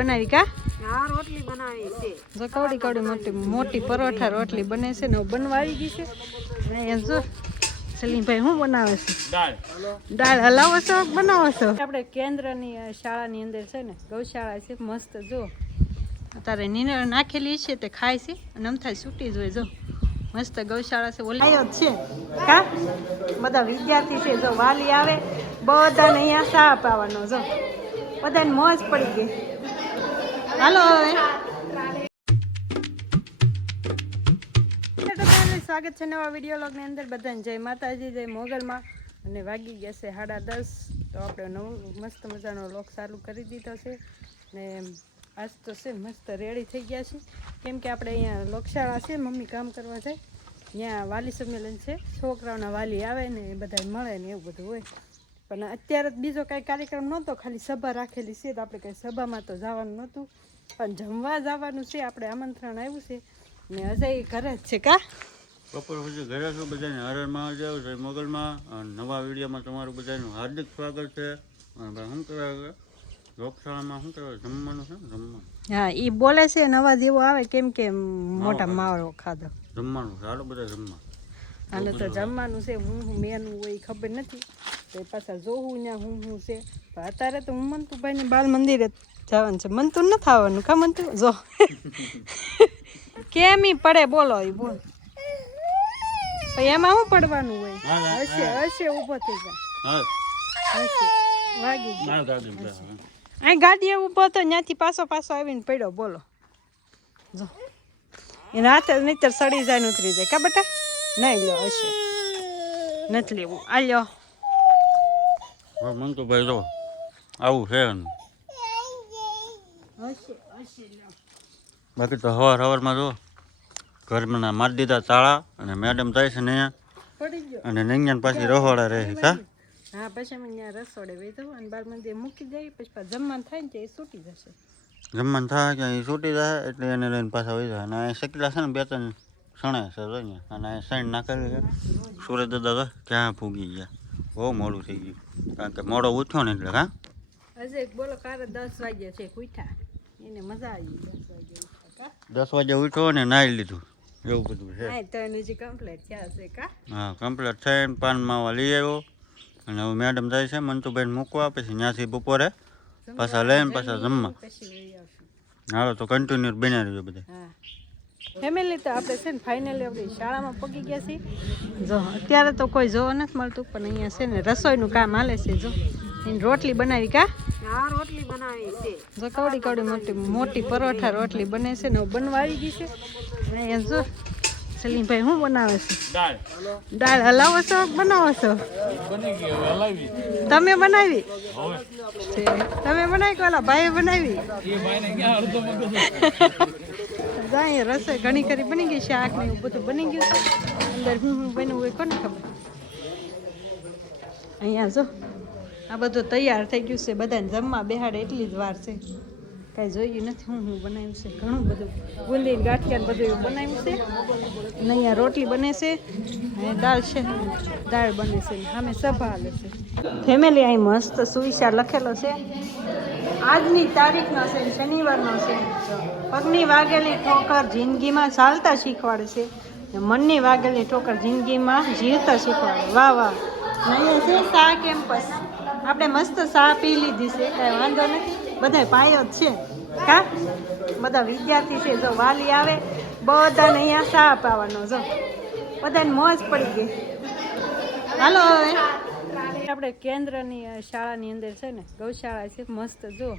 બનાવી કા? હા, રોટલી બનાવી છે. જો કવડી કવડી મોટી મોટી પરોઠા રોટલી બને છે ને બનવા આવી ગઈ છે. અને અહીંયા જો સલીમભાઈ શું બનાવે છે? દાળ હલાવો છો બનાવો છો? આપણે કેન્દ્રની શાળાની અંદર છે ને ગૌશાળા છે મસ્ત જો અત્યારે નીંદર નાખેલી છે તે ખાય છે અને અમથાય છૂટી જ હોય જો મસ્ત ગૌશાળા છે. ઓલી આયો છે કા બધા વિદ્યાર્થી છે જો વાલી આવે બધાને અહીંયા ચા પાવાનો જો બધાને મોજ પડી ગઈ. હાલો હવે સ્વાગત છે નવા વિડીયો લોગની અંદર. બધાને જય માતાજી, જય મોગલમાં. અને વાગી ગયા છે 10:30 તો આપણે નવું મસ્ત મજાનો લોગ ચાલુ કરી દીધો છે ને આજ તો છે મસ્ત રેડી થઈ ગયા છે કેમ કે આપણે અહીંયા લોકશાળા છે મમ્મી કામ કરવા જાય ત્યાં વાલી સંમેલન છે, છોકરાઓના વાલી આવે ને એ બધા મળે ને એવું બધું હોય. પણ અત્યારે બીજો કાંઈ કાર્યક્રમ નહોતો, ખાલી સભા રાખેલી છે તો આપણે કંઈ સભામાં તો જવાનું નહોતું પણ જમવા જવાનું છે. આપણે આમંત્રણ આવ્યું છે ને અજય ઘરે જ છે કા? બપોર પછી ઘરે છો બધાને હર હર મહાદેવ, જય મોગલમાં. નવા વિડીયોમાં તમારું બધાનું હાર્દિક સ્વાગત છે. શું કહેવાય લોકશાળામાં શું કહેવાય જમવાનું છે ને જમવાનું? હા એ બોલે છે નવા જેવો આવે કેમ કે મોટા માવડો ખાધો જમવાનું ચાલો બધા જમવા. હાલે તો જમવાનું છે. હું મેનું હોય ખબર નથી તો પાછા જોવું ત્યાં હું છે. પણ અત્યારે તો હું મંતુભાઈને બાલ મંદિરે જવાનું છે. મંતુ નથી આવવાનું કા મંતુ? જો કેમ ઈ પડે બોલો એ બોલ એમાં શું પડવાનું હોય? હશે હશે ઊભો થઈ જાય હશે વાગી ગયો. અહીં ગાડીએ ઊભો હતો ત્યાંથી પાછો આવીને પડ્યો બોલો. જો એને હાથે નહીતર સડી જાય ને ઉતરી જાય કા બેટા? નહીં લ્યો હશે નથી લેવું આ લ્યો. મન તો ભાઈ જો આવું છે બાકી તો સવારમાં જો ઘરમાં મારી દીધા તાળા અને મેડમ જાય છે ને પડી ગયો અને નૈયાને પાછી રહોડા રહે કા? હા પછી અમે ત્યાં રસોડે વેધો અને બાર મંદિર મૂકી જાય પછી જમવાનું થાય ને એ છૂટી જશે. જમવાનું થાય કે અહીં છૂટી જાય એટલે એને લઈને પાછા વહી જાય. અને અહીં શેકલા છે ને 2-3 સણે છે જોઈએ અને અહીં સણ નાખેલી છે. સુરત દાદા ક્યાં ફૂગી ગયા, બહુ મોડું થઈ ગયું કારણ કે મોડો ઉઠ્યો ને એટલે. હા અજય બોલો કારે 10 વાગ્યા છે ઉઠ્યા એને મજા આવી 10 વાગ્યા ઉઠ્યા કા? 10 વાગે ઉઠ્યો ને નાહી લીધું એવું બધું છે. હા તો હજી કમ્પ્લીટ થયા છે કા? હા કમ્પ્લીટ થઈને પાન માવા લઈ આવ્યો અને હવે મેડમ જાય છે મંતુભાઈને મૂકવા પછી ત્યાંથી બપોરે પાછા લઈને પાછા જમવા. હાલો તો કન્ટિન્યુ બન્યા રહેજો બધા. હા ફેમિલી તો આપણે છે ને ફાઇનલી આપણી શાળામાં પગી ગયા છીએ. જો અત્યારે તો કોઈ જોવા નથી મળતું પણ અહીંયા છે ને રસોઈનું કામ હાલે છે. જો એની રોટલી બનાવી કા? હા, રોટલી બનાવી છે. જો કવડી કવડી મોટી પરોઠા રોટલી બને છે ને બનવા આવી ગઈ છે. અને અહીંયા જો સલીમભાઈ શું બનાવે છે? દાળ હલાવો છો બનાવો છો? તમે બનાવી? તમે બનાવી કે ઓલા ભાઈએ બનાવી? જાય રસોઈ ઘણી ખરી બની ગઈ, શાક ને એવું બધું બની ગયું છે. અંદર હું બન્યું હોય કોને ખબર. અહીંયા જો આ બધું તૈયાર થઈ ગયું છે, બધાને જમવા બેહાડે એટલી જ વાર છે. કાંઈ જોયું નથી હું બનાવ્યું છે, ઘણું બધું બુંદી ગાંઠિયા બધું એવું બનાવ્યું છે. અને અહીંયા રોટલી બને છે અને દાળ છે, દાળ બને છે સામે સભા હાલે છે. ફેમિલી અહીં મસ્ત સુવિચાર લખેલો છે. આજની તારીખનો છે, શનિવારનો છે. પગની વાગેલી ઠોકર જિંદગીમાં ચાલતા શીખવાડે છે, મનની વાગેલી ઠોકર જિંદગીમાં જીવતા શીખવાડે. વાહ વાહ. અહીંયા છે શાહ કેમ્પસ, આપણે મસ્ત શાહ પી લીધી છે, કાંઈ વાંધો નથી. બધા પાયો જ છે કા? બધા વિદ્યાર્થી છે જો વાલી આવે બધાને અહીંયા શાહ પાવાનો જો બધાને મોજ પડી ગઈ. હાલો હવે આપણે કેન્દ્રની શાળાની અંદર છે ને ગૌશાળા છે મસ્ત જો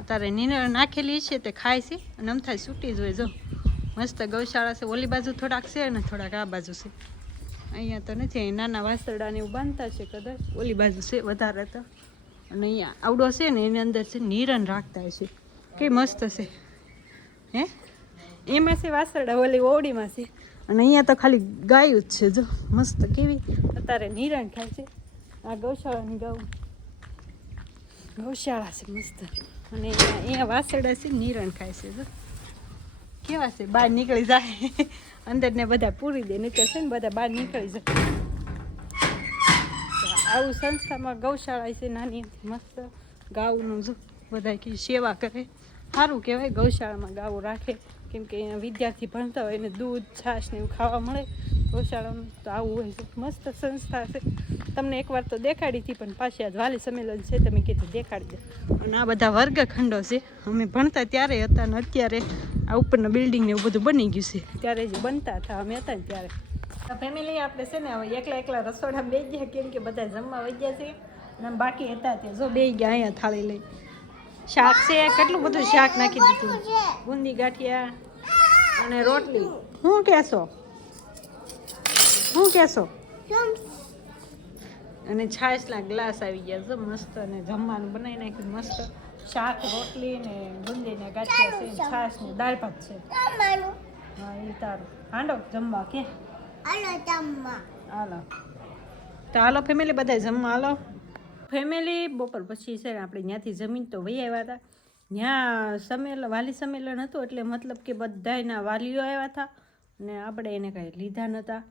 અત્યારે નીંદર નાખેલી છે તે ખાય છે અને અમથાય છૂટી જ હોય જો મસ્ત ગૌશાળા છે. ઓલી બાજુ થોડાક છે ને થોડાક આ બાજુ છે. અહીંયા તો નથી, અહીં નાના વાસરડાને એવું બાંધતા છે કદાચ, ઓલી બાજુ છે વધારે તો. અને અહીંયા આવડો છે ને એની અંદર છે નિરણ રાખતા છે, કે મસ્ત છે હે. એમાં છે વાસરડા, ઓલી ઓવડીમાં છે. અને અહીંયા તો ખાલી ગાયું જ છે જો મસ્ત કેવી અત્યારે નિરણ ખાય છે. આ ગૌશાળાની ગૌશાળા છે મસ્ત. અને અહીંયા વાસરડા છે નિરણ ખાય છે જો કેવા છે, બહાર નીકળી જાય અંદર ને બધા પૂરી દે નહીં તો છે ને બધા બહાર નીકળી જાય. આવું સંસ્થામાં ગૌશાળા છે નાની મસ્ત ગાઉનું જો બધા સેવા કરે સારું કહેવાય ગૌશાળામાં ગાવો રાખે, કેમ કે અહીંયા વિદ્યાર્થી ભણતા હોય એને દૂધ છાશ ને એવું ખાવા મળે ગૌશાળામાં, તો આવું હોય છે. મસ્ત સંસ્થા છે, તમને એકવાર તો દેખાડી હતી પણ પાછી આજ વાલી સંમેલન છે તમે કીધું દેખાડી દે. અને આ બધા વર્ગખંડો છે, અમે ભણતા ત્યારે હતા ને અત્યારે આ ઉપરના બિલ્ડિંગ ને એવું બધું બની ગયું છે, ત્યારે જે બનતા હતા અમે હતા ને ત્યારે. ફેમિલી આપણે છે ને હવે એકલા રસોડા બે ગયા, કેમ કે બધા જમવા વહી ગયા છે અને બાકી હતા તે જો બે ગયા અહીંયા થાળી લઈ. શાક છે, કેટલું બધું શાક નાખી દીધું, બુંદી ગાંઠિયા અને રોટલી. શું કહેશો અને છાશના ગ્લાસ આવી ગયા જો મસ્ત, અને જમવાનું બનાવી નાખ્યું મસ્ત, શાક રોટલી ને બુંદી ને ગાંઠિયા છે, છાશ ને દાળ ભાત છે. હા એ તારું હાંડો જમવા કે હાલો તો હાલો ફેમિલી બધા જમવા હાલો. ફેમિલી બપોર પછી છે ને આપણે ત્યાંથી જમીન તો વહી આવ્યા હતા, ત્યાં વાલી સંમેલન હતું એટલે મતલબ કે બધાયના વાલીઓ આવ્યા હતા ને આપણે એને કાંઈ લીધા નહોતા,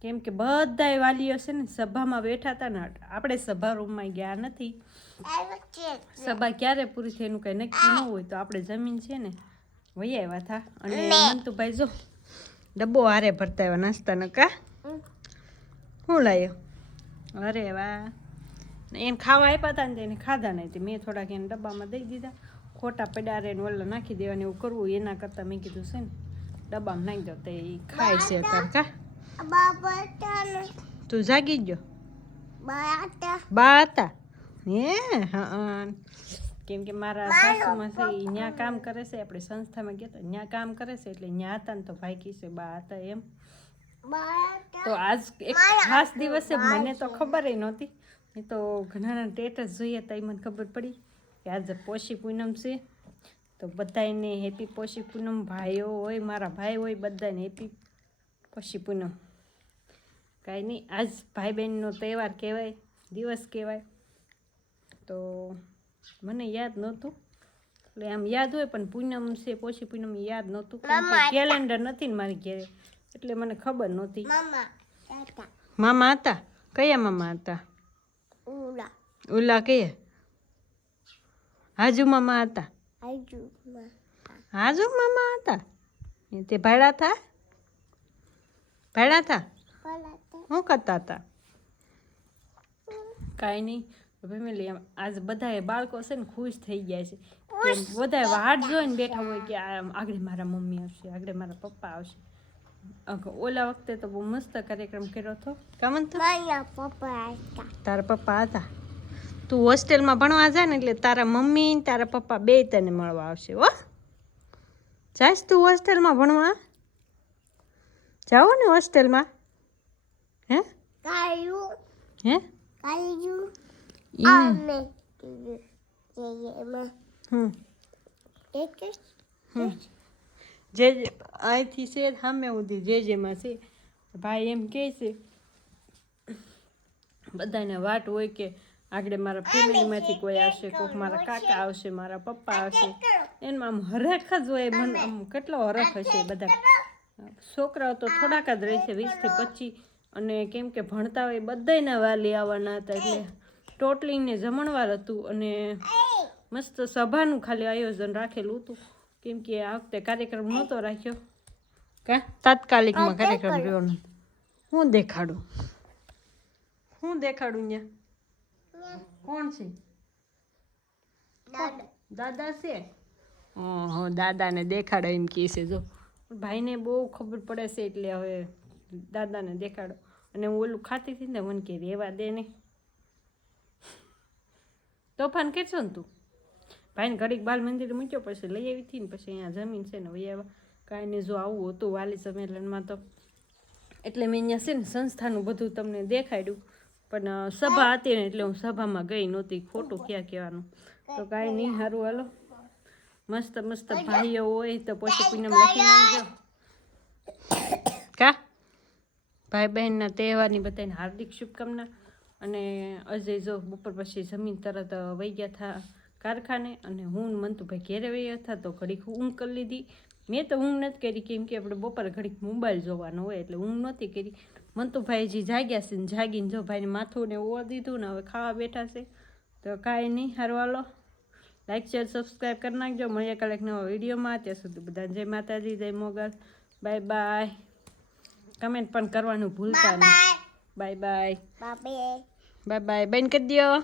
કેમ કે બધાય વાલીઓ છે ને સભામાં બેઠા હતા ને આપણે સભા રૂમમાં ગયા નથી. સભા ક્યારે પૂરી થઈ એનું કાંઈ નક્કી ન હોય, તો આપણે જમીન છે ને વહી આવ્યા હતા. અને મંતુભાઈ જો ડબ્બો હારે ભરતા આવ્યા નાસ્તાનો. કા શું લાવ્યો? અરે વાહ, એને ખાવા આપ્યા હતા ને એને ખાધા નહીં, મેં થોડાક એને ડબ્બામાં દઈ દીધા. ખોટા પડારે એને ઓલા નાખી દેવાનું એવું કરવું એના કરતાં મેં કીધું છે ને ડબ્બામાં નાખી દો તો એ ખાય છે અત્યારે. કા તું જાગી ગયો? બા હતા હે? હા, કેમ કે મારા સાસુમાં છે એ ત્યાં કામ કરે છે, આપણે સંસ્થામાં ગયા હતા ત્યાં કામ કરે છે એટલે ત્યાં હતા ને તો ભાઈ કીશે બા હતા એમ. તો આજ એક ખાસ દિવસે મને તો ખબર નહોતી, મેં તો ઘણાના સ્ટેટસ જોઈએ તો મને ખબર પડી કે આજે પોષી પૂનમ છે, તો બધાને હેપી પોષી પૂનમ. ભાઈઓ હોય, મારા ભાઈ હોય, બધાને હેપી પોષી પૂનમ. કાંઈ નહીં, આજ ભાઈ બહેનનો તહેવાર કહેવાય, દિવસ કહેવાય. તો મને યાદ નહોતું, એટલે આમ યાદ હોય પણ પૂનમ છે પોષી પૂનમ યાદ નહોતું, કેમ કે કેલેન્ડર નથી ને મારી ઘરે, એટલે મને ખબર નહોતી. મામા હતા? કયા મામા હતા? ઉલા કયા? હાજુ મામા હતા? હાજુ મામા હતા તે ભાડા થા? શું કરતા હતા? કાંઈ નહીં ફેમિલી, આજ બધા બાળકો છે ને ખુશ થઈ ગયા છે, કે બધા વાટ જોઈને બેઠા હોય કે આગળ મારા મમ્મી આવશે, આગળ મારા પપ્પા આવશે. ઓલા વખતે તો બહુ મસ્ત કાર્યક્રમ કર્યો હતો. કામન તો તારા પપ્પા હતા? તું હોસ્ટેલમાં ભણવા જાય ને એટલે તારા મમ્મી તારા પપ્પા બે તને મળવા આવશે. હો જાઈશ તું હોસ્ટેલમાં ભણવા? જાઓ ને હોસ્ટેલમાં? હે જે અહીંથી છે સામે સુધી જેમાં છે ભાઈ એમ કહે છે બધાને વાટ હોય કે આગળ મારા ફેમિલીમાંથી કોઈ આવશે, કોઈક મારા કાકા આવશે, મારા પપ્પા આવશે, એમાં આમ હરખ જ હોય. મને આમ કેટલો હરખ હશે. બધા છોકરાઓ તો થોડાક જ રહેશે, 20 થી 25, અને કેમ કે ભણતા હોય બધાયના વાલી આવવાના હતા, એટલે ટોટલીને જમણવાર હતું અને મસ્ત સભાનું ખાલી આયોજન રાખેલું હતું, કેમ કે આ વખતે કાર્યક્રમ નહોતો રાખ્યો. કા તાત્કાલિકમાં કાર્યક્રમ રહ્યો નથી. હું દેખાડું ત્યાં? કોણ છે? દાદા છે? ઓહો, દાદાને દેખાડો એમ કહે છે. જો ભાઈને બહુ ખબર પડે છે એટલે હવે દાદાને દેખાડો. અને હું ઓલું ખાતી હતી ને મને કે રેવા દે ને, તોફાન કરશો ને તું? ભાઈને ઘડીક બાલ મંદિર મૂક્યો, પછી લઈ આવી હતી ને પછી અહીંયા જમીન છે ને વહી આવ્યા. કાંઈ નહીં, જો આવું હતું વાલી સંમેલનમાં તો એટલે મેં અહીંયા છે ને સંસ્થાનું બધું તમને દેખાડ્યું, પણ સભા હતી ને એટલે હું સભામાં ગઈ નહોતી, ખોટું ક્યાં કહેવાનું. તો કાંઈ નહીં, સારું હાલો, મસ્ત મસ્ત ભાઈઓ હોય તો પછી પૂનમ લખી નાખજો. કા ભાઈ બહેનના તહેવારની બધાને હાર્દિક શુભકામના. અને અજય જો બપોર પછી જમીન તરત વહી ગયા હતા કારખાને, અને હું મંતુભાઈ ઘેરે વહી હતા તો ઘડીક ઊંઘ કરી લીધી. મેં તો ઊંઘ નથી કરી, કેમ કે આપણે બપોરે ઘડીક મોબાઈલ જોવાનો હોય એટલે ઊંઘ નહોતી કરી. મંતુભાઈ જે જાગ્યા છે ને જાગીને જો ભાઈને માથું ને ઓવા દીધું ને હવે ખાવા બેઠા છે. તો કાંઈ નહીં, સારું હાલો, લાઈક શેર સબસ્ક્રાઈબ કરી નાખજો. મળીએ કાલે એક નવા વિડીયોમાં. ત્યાં સુધી બધા જય માતાજી, જય મોગલ. Bye bye. કમેન્ટ પણ કરવાનું ભૂલતા નહીં. Bye bye. Bye bye. બંધ કરી દો.